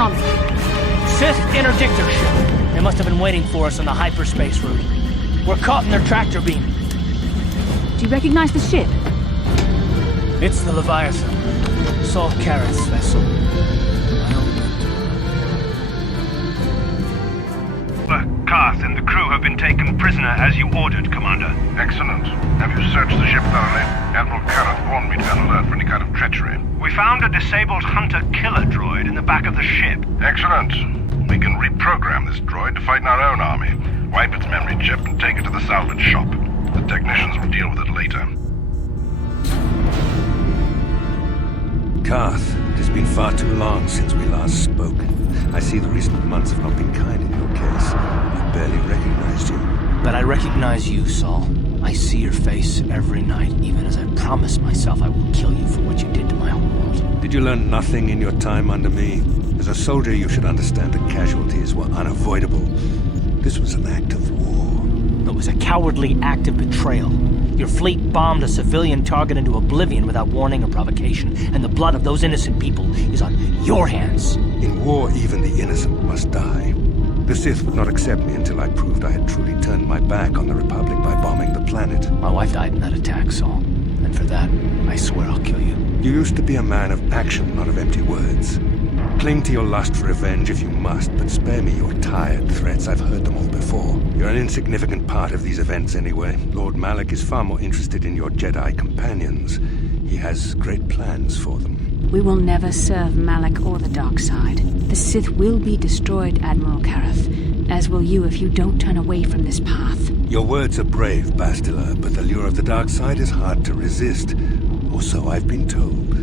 on? Sith interdictor ship. They must have been waiting for us on the hyperspace route. We're caught in their tractor beam. Do you recognize the ship? It's the Leviathan. Saul Careth's vessel. Karth and the crew have been taken prisoner as you ordered, Commander. Excellent. Have you searched the ship thoroughly? Admiral Careth warned me to be on alert for any kind of treachery. We found a disabled hunter-killer droid in the back of the ship. Excellent. We can reprogram this droid to fight in our own army. Wipe its memory chip and take it to the salvage shop. The technicians will deal with it later. Karth, it has been far too long since we last spoke. I see the recent months have not been kind in your case. I barely recognized you. But I recognize you, Saul. I see your face every night, even as I promise myself I will kill you for what you did to my whole world. Did you learn nothing in your time under me? As a soldier, you should understand that casualties were unavoidable. This was an act of war. It was a cowardly act of betrayal. Your fleet bombed a civilian target into oblivion without warning or provocation, and the blood of those innocent people is on your hands. In war, even the innocent must die. The Sith would not accept me until I proved I had truly turned my back on the Republic by bombing the planet. My wife died in that attack, Saul. And for that, I swear I'll kill you. You used to be a man of action, not of empty words. Cling to your lust for revenge if you must, but spare me your tired threats. I've heard them all before. You're an insignificant part of these events anyway. Lord Malak is far more interested in your Jedi companions. He has great plans for them. We will never serve Malak or the dark side. The Sith will be destroyed, Admiral Careth, as will you if you don't turn away from this path. Your words are brave, Bastila, but the lure of the dark side is hard to resist. Or so I've been told.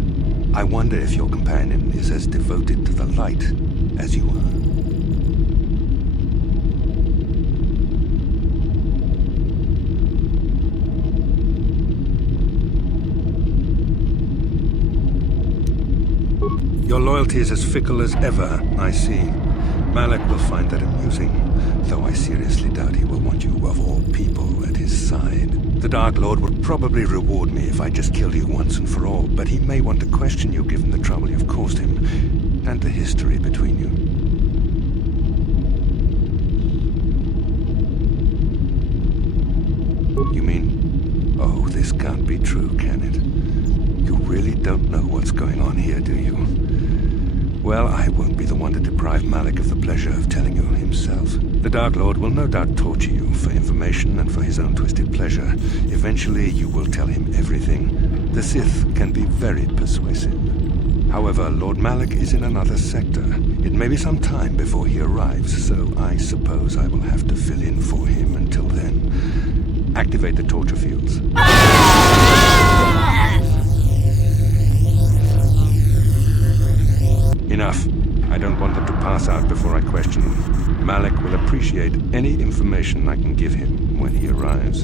I wonder if your companion is as devoted to the light as you are. Your loyalty is as fickle as ever, I see. Malak will find that amusing, though I seriously doubt he will want you of all people at his side. The Dark Lord would probably reward me if I just killed you once and for all, but he may want to question you given the trouble you've caused him, and the history between you. You mean... Oh, this can't be true, can it? You really don't know what's going on here, do you? Well, I won't be the one to deprive Malak of the pleasure of telling you himself. The Dark Lord will no doubt torture you for information and for his own twisted pleasure. Eventually, you will tell him everything. The Sith can be very persuasive. However, Lord Malak is in another sector. It may be some time before he arrives, so I suppose I will have to fill in for him until then. Activate the torture fields. Enough. I don't want them to pass out before I question them. Malak will appreciate any information I can give him when he arrives.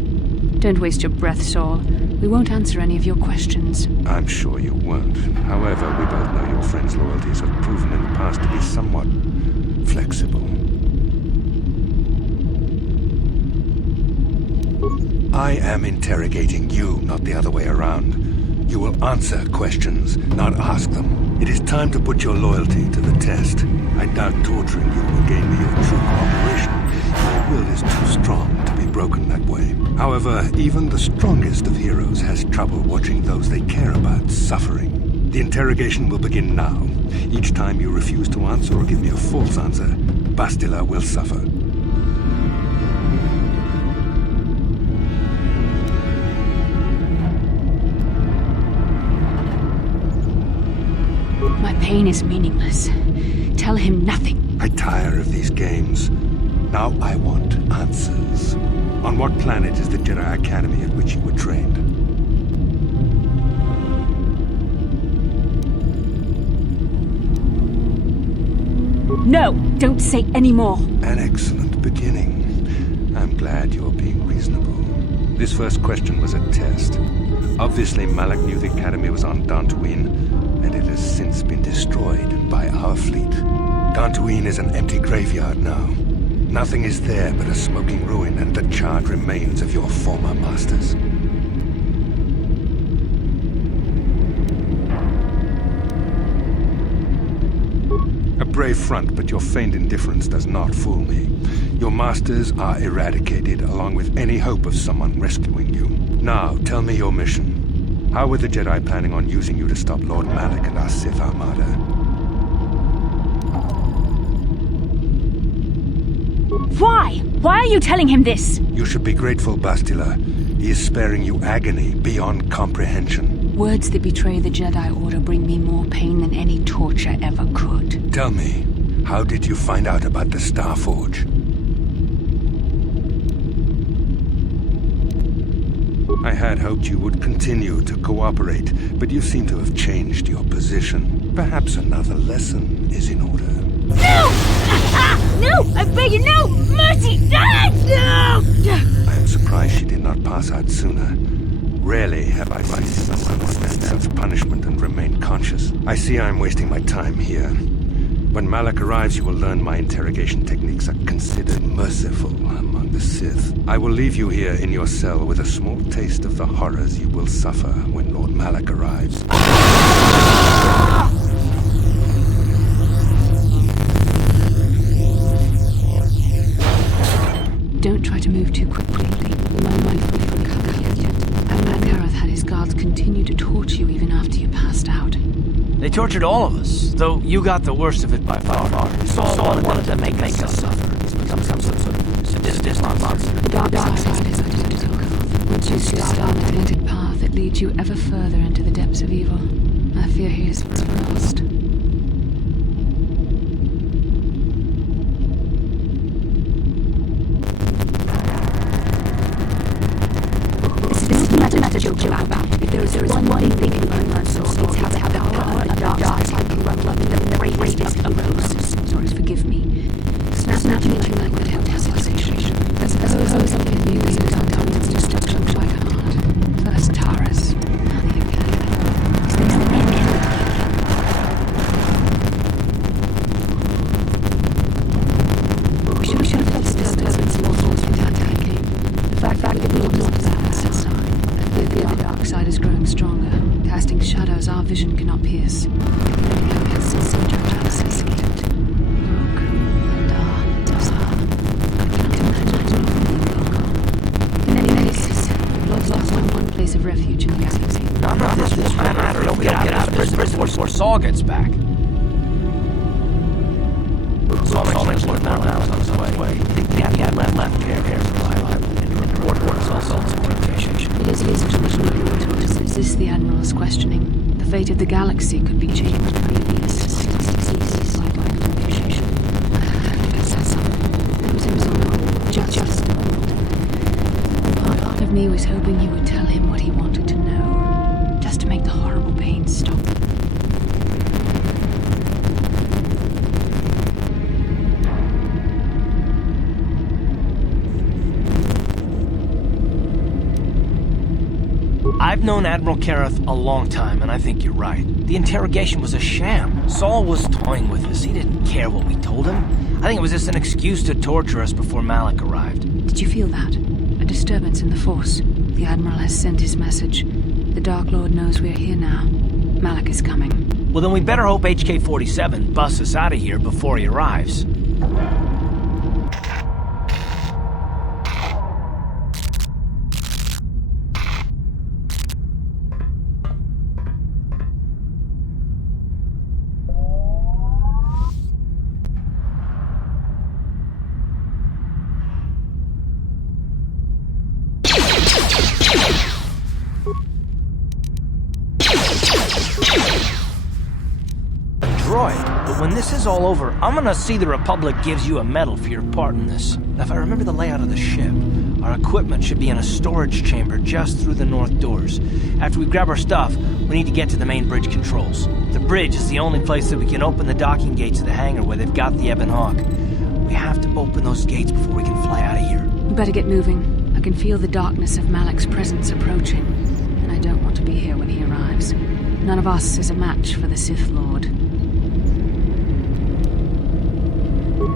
Don't waste your breath, Saul. We won't answer any of your questions. I'm sure you won't. However, we both know your friend's loyalties have proven in the past to be somewhat flexible. I am interrogating you, not the other way around. You will answer questions, not ask them. It is time to put your loyalty to the test. I doubt torturing you will gain me your true cooperation. Your will is too strong to be broken that way. However, even the strongest of heroes has trouble watching those they care about suffering. The interrogation will begin now. Each time you refuse to answer or give me a false answer, Bastila will suffer. My pain is meaningless. Tell him nothing. I tire of these games. Now I want answers. On what planet is the Jedi Academy at which you were trained? No, don't say any more. An excellent beginning. I'm glad you're being reasonable. This first question was a test. Obviously, Malak knew the Academy was on Dantooine, and it has since been destroyed by our fleet. Dantooine is an empty graveyard now. Nothing is there but a smoking ruin and the charred remains of your former masters. brave front, but your feigned indifference does not fool me. Your masters are eradicated, along with any hope of someone rescuing you. Now, tell me your mission. How were the Jedi planning on using you to stop Lord Malak and our Sith Armada? Why? Why are you telling him this? You should be grateful, Bastila. He is sparing you agony beyond comprehension. Words that betray the Jedi Order bring me more pain than any torture ever could. Tell me, how did you find out about the Starforge? I had hoped you would continue to cooperate, but you seem to have changed your position. Perhaps another lesson is in order. No! No! I beg you, no! Mercy! No! I am surprised she did not pass out sooner. Rarely have I seen someone withstand such punishment and remain conscious. I see I am wasting my time here. When Malak arrives, you will learn my interrogation techniques are considered merciful among the Sith. I will leave you here in your cell with a small taste of the horrors you will suffer when Lord Malak arrives. Don't try to move too quickly. Mindfully recover yet. Valkorion had his guards continue to torture you even after you passed out. They tortured all of us, though you got the worst of it by far. Saul wanted to make us suffer. He's become some sort of sadistic monster. The dark side is identical. Once you start on a tainted path, it leads you ever further into the depths of evil. I fear he is forever lost. This is not a matter to joke about. If there is one thing you learn, so it's how the power of the dark side can run up in the greatest of roses. Sorry, forgive me. Snap me like that help hesitation. I suppose something new is coming to destruction to my heart. First Taurus, now the Academy. Is this the end? We should have felt disturbance more without attacking. The fact that we did not that's a sign. The dark side is growing stronger, casting shadows our vision cannot pierce. In any case, Lord's lost one place of refuge in the galaxy. Not this matter. Don't get out of prison before Saul gets back. Saul makes Lord Malak on his way. He had left care survival and report Saul's communication. It is Is this the Admiral's questioning? The fate of the galaxy could be changed by the cease by communication. Just. Part of me was hoping he would tell him what he wanted to know, just to make the horrible pain stop. I've known Admiral Kareth a long time, and I think you're right. The interrogation was a sham. Saul was toying with us. He didn't care what we told him. I think it was just an excuse to torture us before Malak arrived. Did you feel that? A disturbance in the Force. The Admiral has sent his message. The Dark Lord knows we're here now. Malak is coming. Well, then we better hope HK-47 busts us out of here before he arrives. But when this is all over, I'm gonna see the Republic gives you a medal for your part in this. If I remember the layout of the ship, our equipment should be in a storage chamber just through the north doors. After we grab our stuff, we need to get to the main bridge controls. The bridge is the only place that we can open the docking gates of the hangar where they've got the Ebon Hawk. We have to open those gates before we can fly out of here. We better get moving. I can feel the darkness of Malak's presence approaching, and I don't want to be here when he arrives. None of us is a match for the Sith Lord.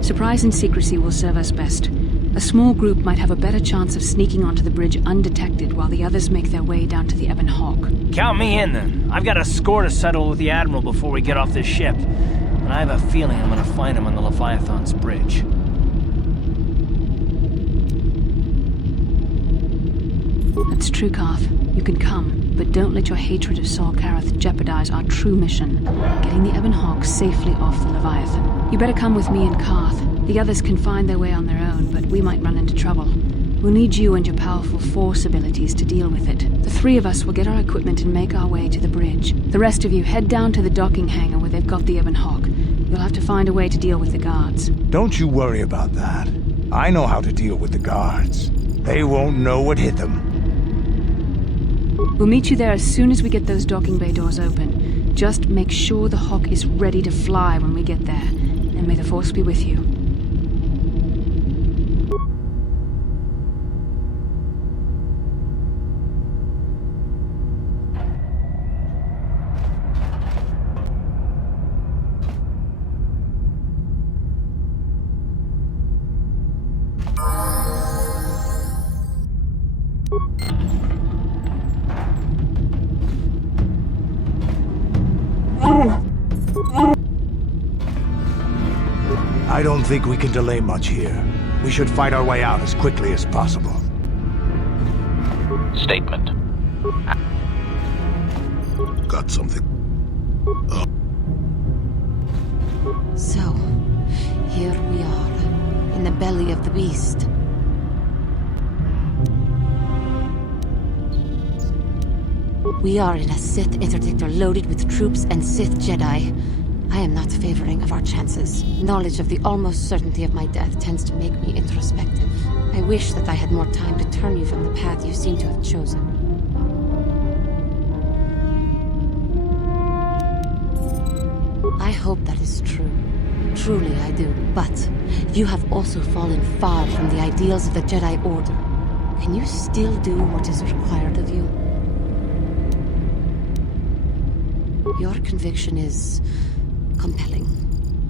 Surprise and secrecy will serve us best. A small group might have a better chance of sneaking onto the bridge undetected while the others make their way down to the Ebon Hawk. Count me in, then. I've got a score to settle with the Admiral before we get off this ship. and I have a feeling I'm gonna find him on the Leviathan's bridge. That's true, Karth. You can come, but don't let your hatred of Saul Kareth jeopardize our true mission, getting the Ebon Hawk safely off the Leviathan. You better come with me and Karth. The others can find their way on their own, but we might run into trouble. We'll need you and your powerful Force abilities to deal with it. The three of us will get our equipment and make our way to the bridge. The rest of you head down to the docking hangar where they've got the Ebon Hawk. You'll have to find a way to deal with the guards. Don't you worry about that. I know how to deal with the guards. They won't know what hit them. We'll meet you there as soon as we get those docking bay doors open. Just make sure the Hawk is ready to fly when we get there. And may the Force be with you. I don't think we can delay much here. We should fight our way out as quickly as possible. Statement. Got something. So, here we are, in the belly of the beast. We are in a Sith interdictor loaded with troops and Sith Jedi. I am not favoring of our chances. Knowledge of the almost certainty of my death tends to make me introspective. I wish that I had more time to turn you from the path you seem to have chosen. I hope that is true. Truly I do. But you have also fallen far from the ideals of the Jedi Order. Can you still do what is required of you? Your conviction is compelling,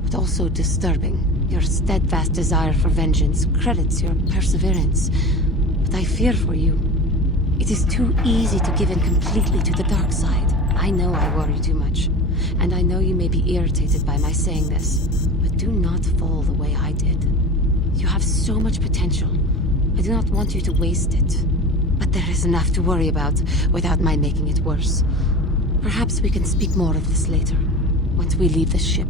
but also disturbing. Your steadfast desire for vengeance credits your perseverance, but I fear for you. It is too easy to give in completely to the dark side. I know I worry too much, and I know you may be irritated by my saying this, but do not fall the way I did. You have so much potential. I do not want you to waste it, but there is enough to worry about without my making it worse. Perhaps we can speak more of this later, once we leave the ship.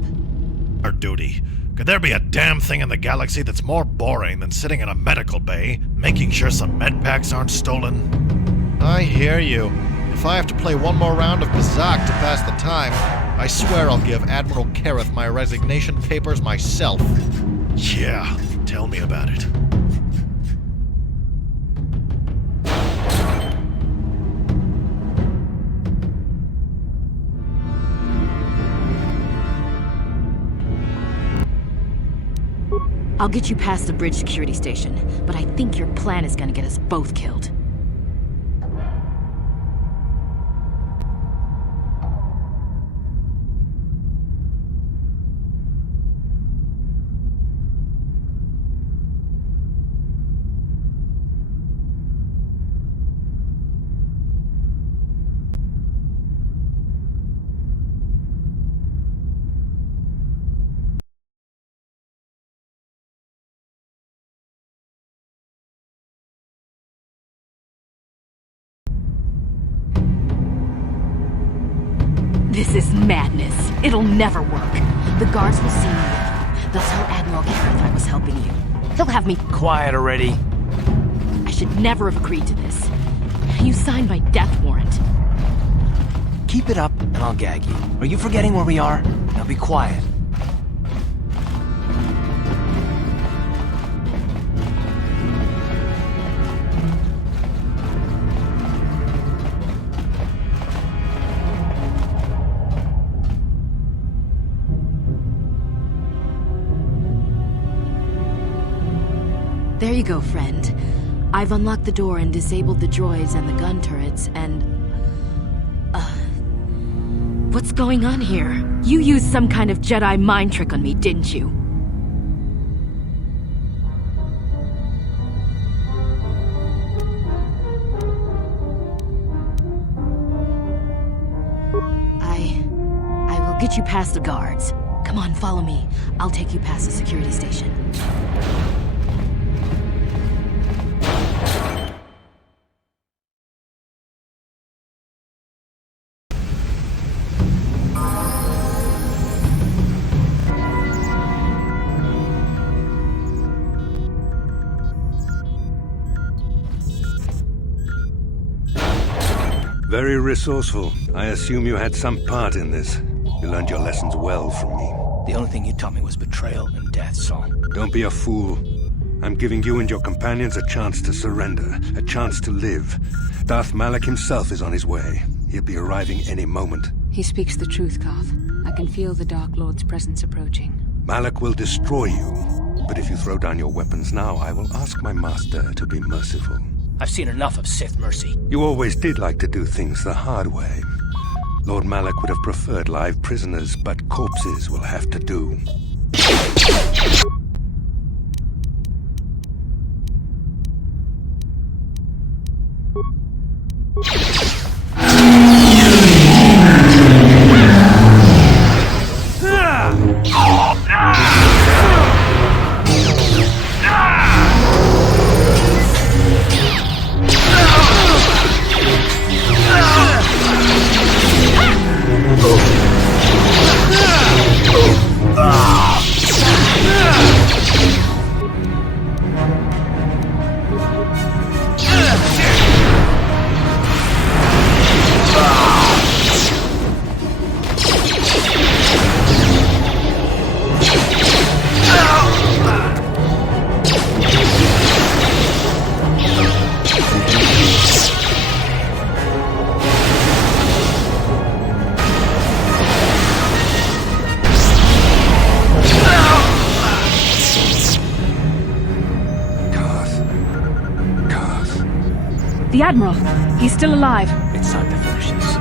Our duty. Could there be a damn thing in the galaxy that's more boring than sitting in a medical bay, making sure some med packs aren't stolen? I hear you. If I have to play one more round of Bazak to pass the time, I swear I'll give Admiral Kareth my resignation papers myself. Yeah, tell me about it. I'll get you past the bridge security station, but I think your plan is gonna get us both killed. This is madness. It'll never work. The guards will see me. They'll tell Admiral Kareth I was helping you. He'll have me... Quiet already. I should never have agreed to this. You signed my death warrant. Keep it up, and I'll gag you. Are you forgetting where we are? Now be quiet. There you go, friend. I've unlocked the door and disabled the droids and the gun turrets, and... What's going on here? You used some kind of Jedi mind trick on me, didn't you? I will get you past the guards. Come on, follow me. I'll take you past the security station. Very resourceful. I assume you had some part in this. You learned your lessons well from me. The only thing you taught me was betrayal and death, Saul. Don't be a fool. I'm giving you and your companions a chance to surrender, a chance to live. Darth Malak himself is on his way. He'll be arriving any moment. He speaks the truth, Koth. I can feel the Dark Lord's presence approaching. Malak will destroy you. But if you throw down your weapons now, I will ask my master to be merciful. I've seen enough of Sith mercy. You always did like to do things the hard way. Lord Malak would have preferred live prisoners, but corpses will have to do. The Admiral! He's still alive! It's time to finish this.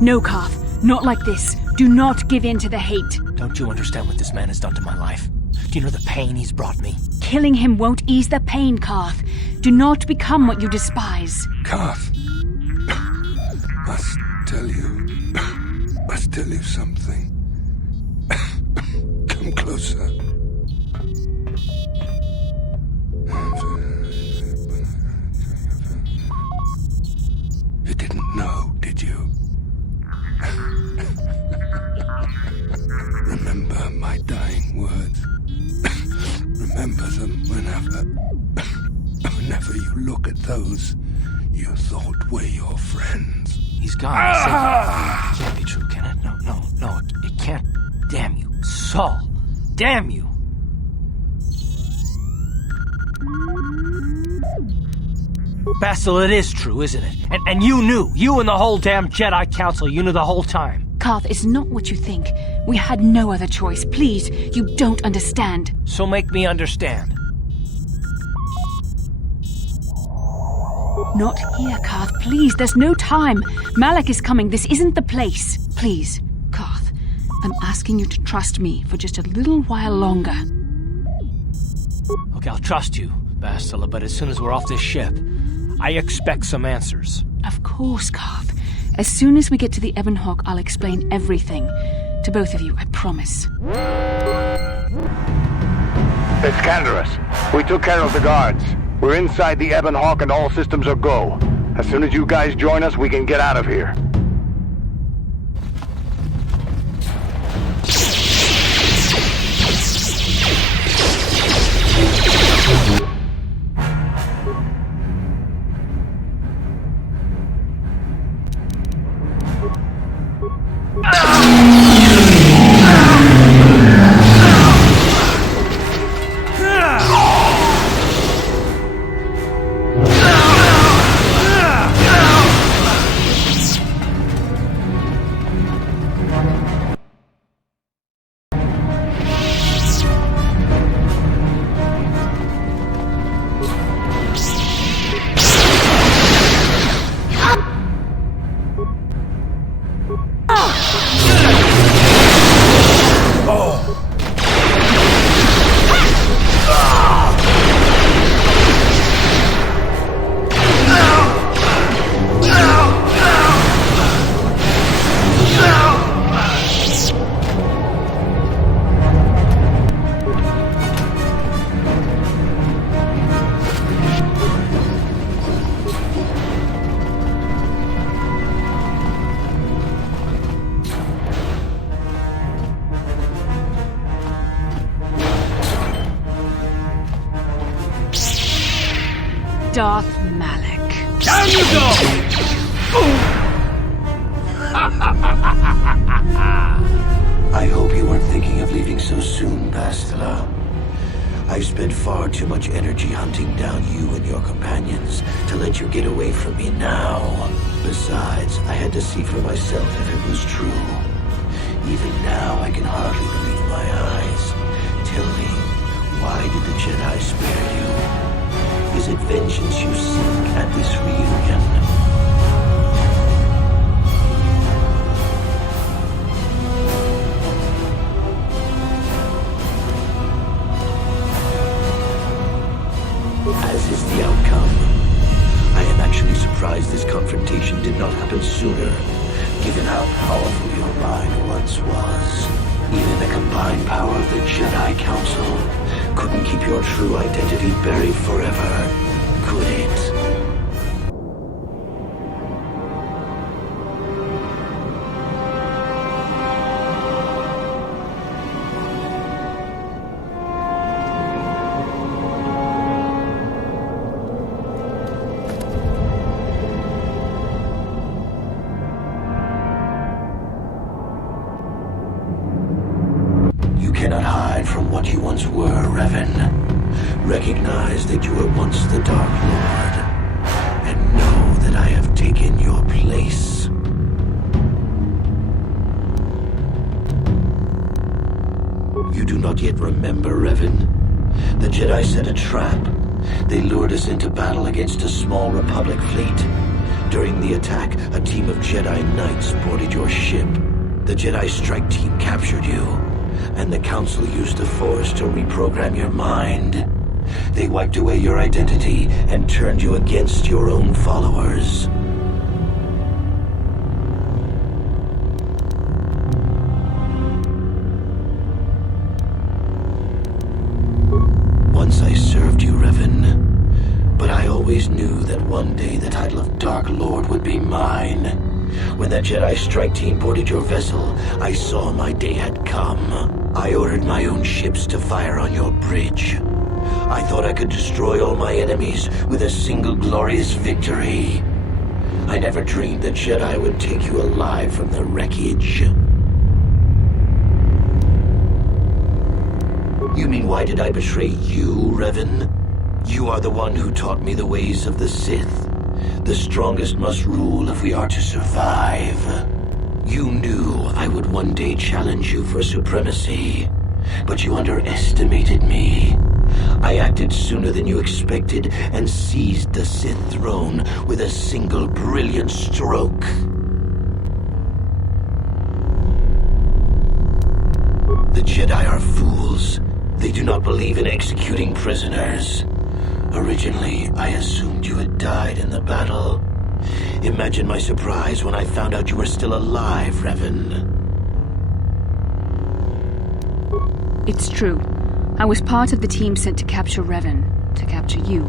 No, Koth. Not like this. Do not give in to the hate. Don't you understand what this man has done to my life? Do you know the pain he's brought me? Killing him won't ease the pain, Koth. Do not become what you despise. Koth, must tell you something. Come closer. You didn't know, did you? Remember my dying words. Remember them whenever you look at those you thought were your friends. He's gone. It can't be true, can it? No, it can't. Damn you. Saul. Damn you. Bastel, it is true, isn't it? And you knew. You and the whole damn Jedi Council, you knew the whole time. Koth, it's not what you think. We had no other choice. Please, you don't understand. So make me understand. Not here, Koth. Please, there's no time. Malak is coming. This isn't the place. Please, Koth. I'm asking you to trust me for just a little while longer. Okay, I'll trust you, Bastila, but as soon as we're off this ship, I expect some answers. Of course, Koth. As soon as we get to the Ebon Hawk, I'll explain everything. To both of you, I promise. It's Canderous. We took care of the guards. We're inside the Ebon Hawk and all systems are go. As soon as you guys join us, we can get out of here. Darth Malak. Down you go! I hope you weren't thinking of leaving so soon, Bastila. I've spent far too much energy hunting down you and your companions to let you get away from me now. Besides, I had to see for myself if it was true. Even now, I can hardly believe my eyes. Tell me, why did the Jedi spare you? Is it vengeance you seek at this reunion? As is the outcome. I am actually surprised this confrontation did not happen sooner, given how powerful your mind once was. Even the combined power of the Jedi Council couldn't keep your true identity buried forever, could it? You cannot hide from what you once were, Revan. Recognize that you were once the Dark Lord, and know that I have taken your place. You do not yet remember, Revan? The Jedi set a trap. They lured us into battle against a small Republic fleet. During the attack, a team of Jedi Knights boarded your ship. The Jedi strike team captured you, and the Council used the Force to reprogram your mind. They wiped away your identity and turned you against your own followers. Once I served you, Revan, but I always knew that one day the title of Dark Lord would be mine. When that Jedi strike team boarded your vessel, I saw my day had come. I ordered my own ships to fire on your bridge. I thought I could destroy all my enemies with a single glorious victory. I never dreamed the Jedi would take you alive from the wreckage. You mean, why did I betray you, Revan? You are the one who taught me the ways of the Sith. The strongest must rule if we are to survive. You knew I would one day challenge you for supremacy, but you underestimated me. I acted sooner than you expected and seized the Sith throne with a single brilliant stroke. The Jedi are fools. They do not believe in executing prisoners. Originally, I assumed you had died in the battle. Imagine my surprise when I found out you were still alive, Revan. It's true. I was part of the team sent to capture Revan, to capture you.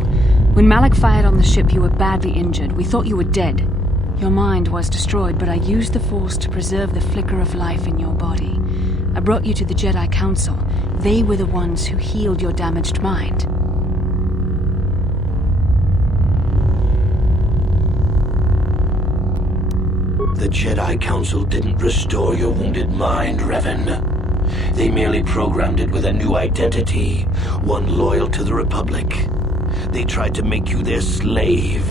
When Malak fired on the ship, you were badly injured. We thought you were dead. Your mind was destroyed, but I used the Force to preserve the flicker of life in your body. I brought you to the Jedi Council. They were the ones who healed your damaged mind. The Jedi Council didn't restore your wounded mind, Revan. They merely programmed it with a new identity, one loyal to the Republic. They tried to make you their slave.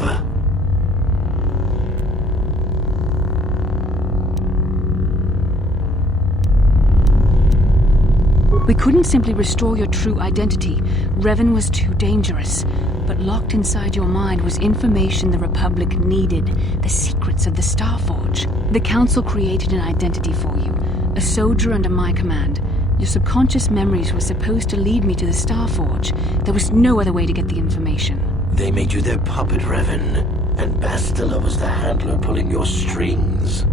We couldn't simply restore your true identity. Revan was too dangerous. But locked inside your mind was information the Republic needed, the secrets of the Starforge. The Council created an identity for you, a soldier under my command. Your subconscious memories were supposed to lead me to the Starforge. There was no other way to get the information. They made you their puppet, Revan, and Bastila was the handler pulling your strings.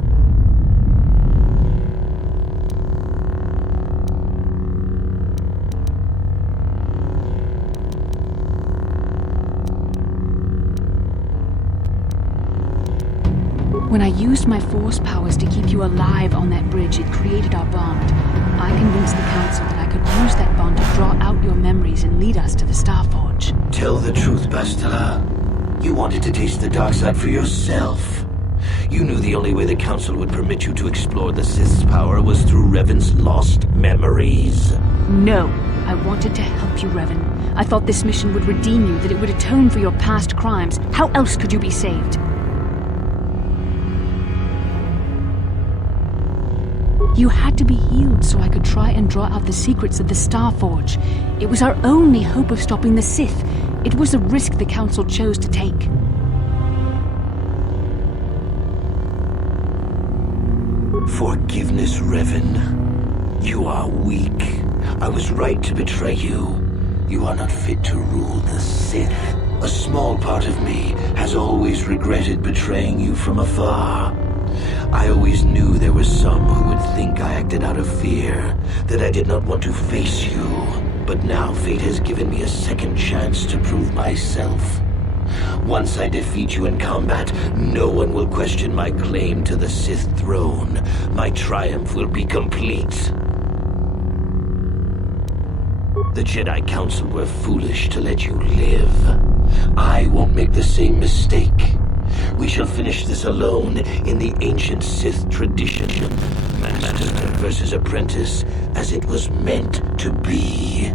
When I used my Force powers to keep you alive on that bridge, it created our bond. I convinced the Council that I could use that bond to draw out your memories and lead us to the Starforge. Tell the truth, Bastila. You wanted to taste the dark side for yourself. You knew the only way the Council would permit you to explore the Sith's power was through Revan's lost memories. No, I wanted to help you, Revan. I thought this mission would redeem you, that it would atone for your past crimes. How else could you be saved? You had to be healed so I could try and draw out the secrets of the Starforge. It was our only hope of stopping the Sith. It was a risk the Council chose to take. Forgiveness, Revan. You are weak. I was right to betray you. You are not fit to rule the Sith. A small part of me has always regretted betraying you from afar. I always knew there were some who would think I acted out of fear, that I did not want to face you. But now fate has given me a second chance to prove myself. Once I defeat you in combat, no one will question my claim to the Sith throne. My triumph will be complete. The Jedi Council were foolish to let you live. I won't make the same mistake. We shall finish this alone in the ancient Sith tradition. Master versus apprentice, as it was meant to be.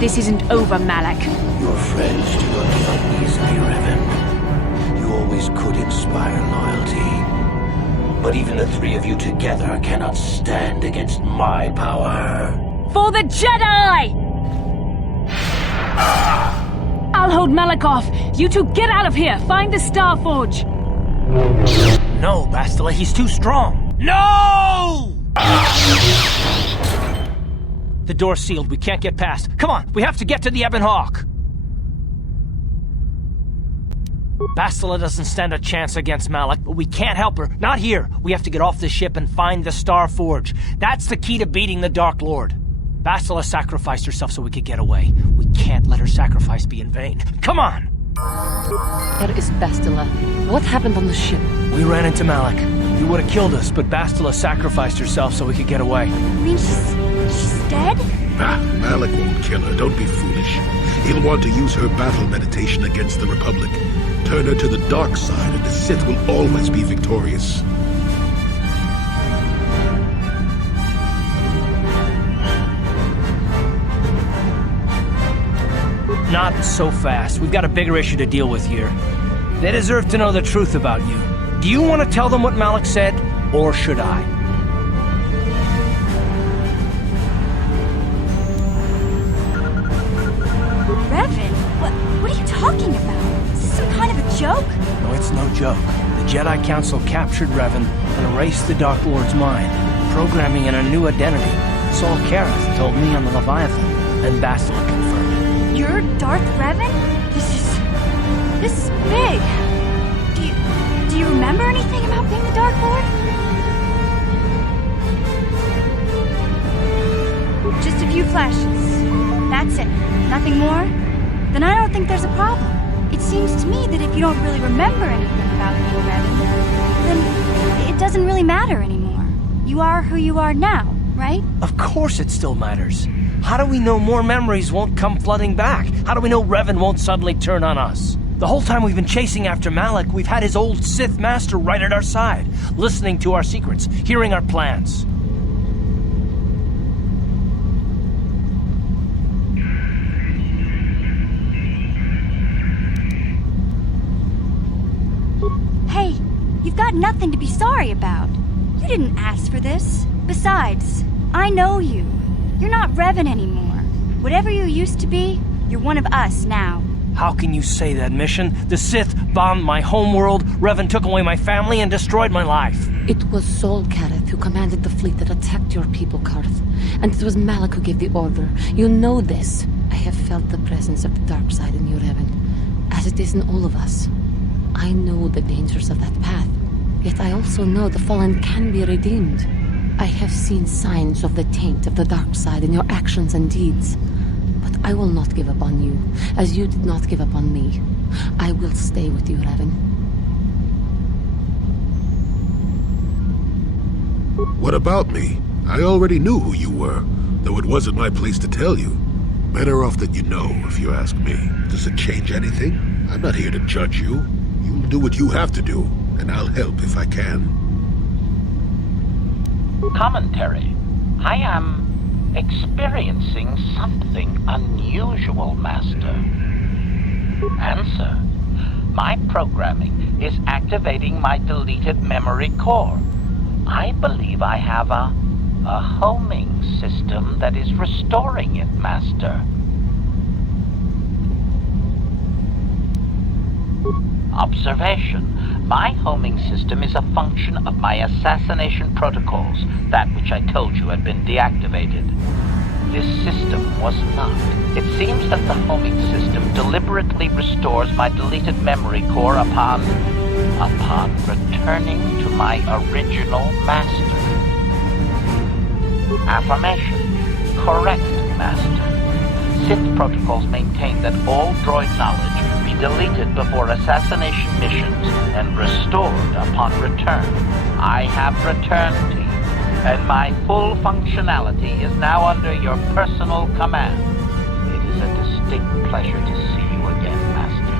This isn't over, Malak. Your friends do not give up easily, Revan. You always could inspire loyalty. But even the three of you together cannot stand against my power. For the Jedi! I'll hold Malak off. You two get out of here. Find the Starforge. No, Bastila, he's too strong. No! The door's sealed. We can't get past. Come on, we have to get to the Ebon Hawk. Bastila doesn't stand a chance against Malak, but we can't help her. Not here. We have to get off the ship and find the Starforge. That's the key to beating the Dark Lord. Bastila sacrificed herself so we could get away. We can't let her sacrifice be in vain. Come on! Where is Bastila? What happened on the ship? We ran into Malak. You would have killed us, but Bastila sacrificed herself so we could get away. You mean she's dead? Malik won't kill her. Don't be foolish. He'll want to use her battle meditation against the Republic. Turn her to the dark side, and the Sith will always be victorious. Not so fast. We've got a bigger issue to deal with here. They deserve to know the truth about you. Do you want to tell them what Malik said, or should I? Revan? What are you talking about? Is this some kind of a joke? No, it's no joke. The Jedi Council captured Revan and erased the Dark Lord's mind, programming in a new identity. Saul Kareth told me on the Leviathan, and Bastila confirmed it. You're Darth Revan? This is big. Do you remember anything about being the Dark Lord? Just a few flashes. That's it. Nothing more? Then I don't think there's a problem. It seems to me that if you don't really remember anything about being Revan, then it doesn't really matter anymore. You are who you are now, right? Of course it still matters. How do we know more memories won't come flooding back? How do we know Revan won't suddenly turn on us? The whole time we've been chasing after Malik, we've had his old Sith master right at our side, listening to our secrets, hearing our plans. Hey, you've got nothing to be sorry about. You didn't ask for this. Besides, I know you. You're not Revan anymore. Whatever you used to be, you're one of us now. How can you say that, Mission? The Sith bombed my homeworld, Revan took away my family, and destroyed my life. It was Saul Kareth who commanded the fleet that attacked your people, Karth. And it was Malik who gave the order. You know this. I have felt the presence of the dark side in you, Revan, as it is in all of us. I know the dangers of that path, yet I also know the fallen can be redeemed. I have seen signs of the taint of the dark side in your actions and deeds. But I will not give up on you, as you did not give up on me. I will stay with you, Revan. What about me? I already knew who you were, though it wasn't my place to tell you. Better off that you know, if you ask me. Does it change anything? I'm not here to judge you. You'll do what you have to do, and I'll help if I can. Commentary. I am experiencing something unusual, Master. Answer. My programming is activating my deleted memory core. I believe I have a homing system that is restoring it, Master. Observation. My homing system is a function of my assassination protocols, that which I told you had been deactivated. This system was not. It seems that the homing system deliberately restores my deleted memory core upon returning to my original master. Affirmation. Correct, Master. Sith protocols maintain that all droid knowledge be deleted before assassination missions and restored upon return. I have returned to you, and my full functionality is now under your personal command. It is a distinct pleasure to see you again, Master.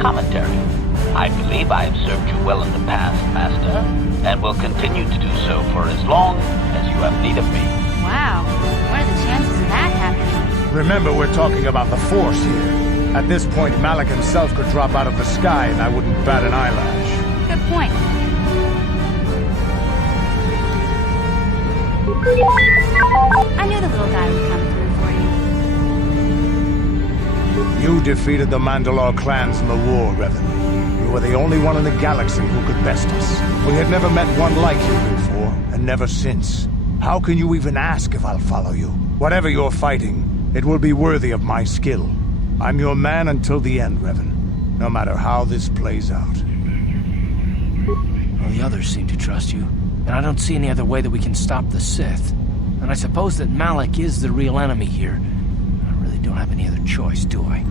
Commentary. I believe I have served you well in the past, Master, and will continue to do so for as long as you have need of me. Wow. What are the chances of that happening? Remember, we're talking about the Force here. At this point, Malik himself could drop out of the sky and I wouldn't bat an eyelash. Good point. I knew the little guy would come through for you. You defeated the Mandalore clans in the war, Revan. You were the only one in the galaxy who could best us. We had never met one like you before, and never since. How can you even ask if I'll follow you? Whatever you're fighting, it will be worthy of my skill. I'm your man until the end, Revan. No matter how this plays out. Well, the others seem to trust you, and I don't see any other way that we can stop the Sith. And I suppose that Malik is the real enemy here. I really don't don't have any other choice, do I?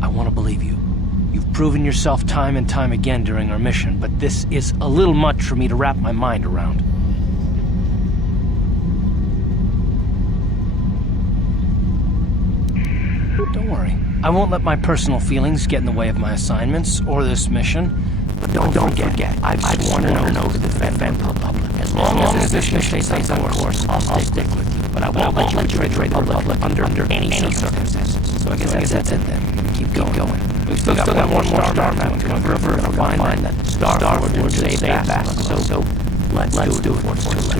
I want to believe you. You've proven yourself time and time again during our mission, but this is a little much for me to wrap my mind around. Don't worry. I won't let my personal feelings get in the way of my assignments or this mission. But don't forget, I've sworn an oath to defend the Republic. As long as this mission stays on course, I'll stick with you. But I won't let you betray the Republic under any circumstances. So I guess that's it then. Keep going. We've still got one more star map to cover to find that Star Forge and save Basilica. So let's do it.